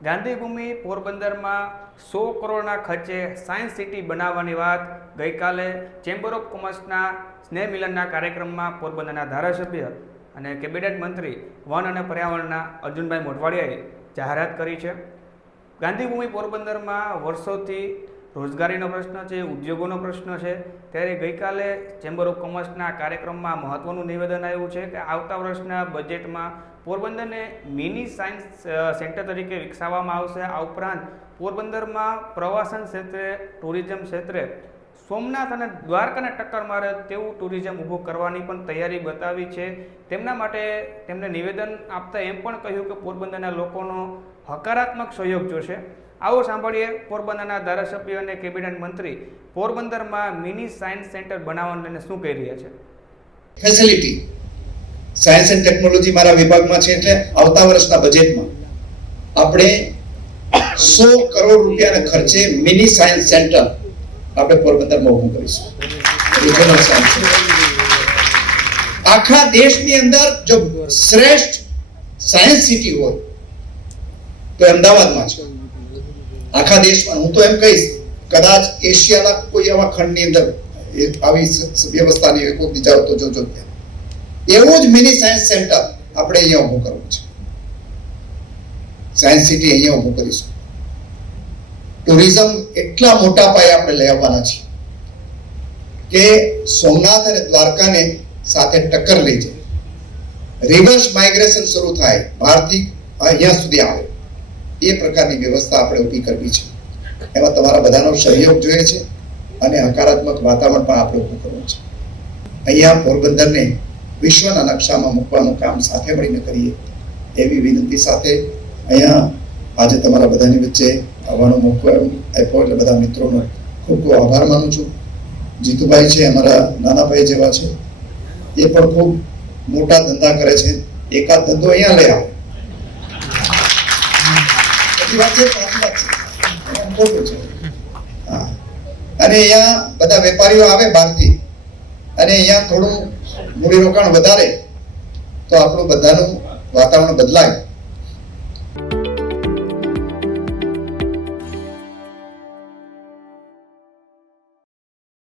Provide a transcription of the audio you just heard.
ગાંધીભૂમિ પોરબંદરમાં સો કરોડના ખર્ચે સાયન્સ સિટી બનાવવાની વાત ગઈકાલે ચેમ્બર ઓફ કોમર્સના સ્નેહ મિલનના કાર્યક્રમમાં પોરબંદરના ધારાસભ્ય અને કેબિનેટ મંત્રી વન અને પર્યાવરણના અર્જુનભાઈ મોઢવાડિયાએ જાહેરાત કરી છે. ગાંધીભૂમિ પોરબંદરમાં વર્ષોથી રોજગારીનો પ્રશ્ન છે, ઉદ્યોગોનો પ્રશ્ન છે. ત્યારે ગઈકાલે ચેમ્બર ઓફ કોમર્સના કાર્યક્રમમાં મહત્વનું નિવેદન આવ્યું છે કે આવતા વર્ષના બજેટમાં પોરબંદરને મિની સાયન્સ સેન્ટર તરીકે વિકસાવવામાં આવશે. આ ઉપરાંત પોરબંદરમાં પ્રવાસન ક્ષેત્રે, ટુરિઝમ ક્ષેત્રે સોમનાથ અને દ્વારકાને ટક્કર મારે તેવું ટુરિઝમ ઊભું કરવાની પણ તૈયારી બતાવી છે. તેમના માટે તેમને નિવેદન આપતા એમ પણ કહ્યું કે પોરબંદરના લોકોનો હકારાત્મક સહયોગ જોશે. આવો સાંભળીએ પોરબંદરના ધારાસભ્ય અને કેબિનેટ મંત્રી પોરબંદરમાં મિની સાયન્સ સેન્ટર બનાવવાને શું કહી રહ્યા છે? ફેસિલિટી સાયન્સ એન્ડ ટેકનોલોજી મારા વિભાગમાં છે એટલે આવતા વર્ષના બજેટમાં આપણે સો કરોડ રૂપિયાના ખર્ચે મિની સાયન્સ સેન્ટર આપણે પોરબંદરમાં ઊભું કરીશું. આખા દેશની અંદર જો શ્રેષ્ઠ સાયન્સ સિટી હોય, તો અમદાવાદમાં છે આખા દેશમાં હું તો એમ કહીશ, કદાચ એશિયાના કોઈ એવા ખંડની અંદર આવી વ્યવસ્થાની કોઈ બીજા તો જોજો. એવું જ મિની સાયન્સ સેન્ટર આપણે અહીંયા ઊભું કરવું છે. સાયન્સ સિટી અહીંયા ઊભું કરીશું. ટુરિઝમ એટલા મોટા પાયે આપણે લઈ આવવાના છીએ કે સોમનાથ અને દ્વારકાને સાથે ટક્કર લઈ જાય. રિવર્સ માઇગ્રેશન શરૂ થાય, બહારથી અહીંયા સુધી આવે. એ પ્રકારની વ્યવસ્થા આપણે ઊભી કરવી છે. એમાં તમારા બધાનો સહયોગ જોઈએ છે અને હકારાત્મક વાતાવરણ પણ આપણે ઊભું કરવું છે. અહીંયા પોરબંદરને વિશ્વના નકશામાં મૂકવાનું કામ સાથે મળીને કરીએ. એવી વિનંતી સાથે અહીંયા આજે તમારા બધાની વચ્ચે આવવાનો મોકો આપ્યો એટલે બધા મિત્રોનો ખૂબ ખૂબ આભાર માનું છું. જીતુભાઈ છે અમારા નાના ભાઈ જેવા છે. એ પણ ખૂબ મોટા ધંધા કરે છે. એકાદ ધંધો અહીંયા લઈ આવે. અને અહીંયા બધા વેપારીઓ આવે બહારથી. અને અહીંયા થોડું મૂડીરોકાણ વધારે તો આપણું બધાનું વાતાવરણ બદલાય.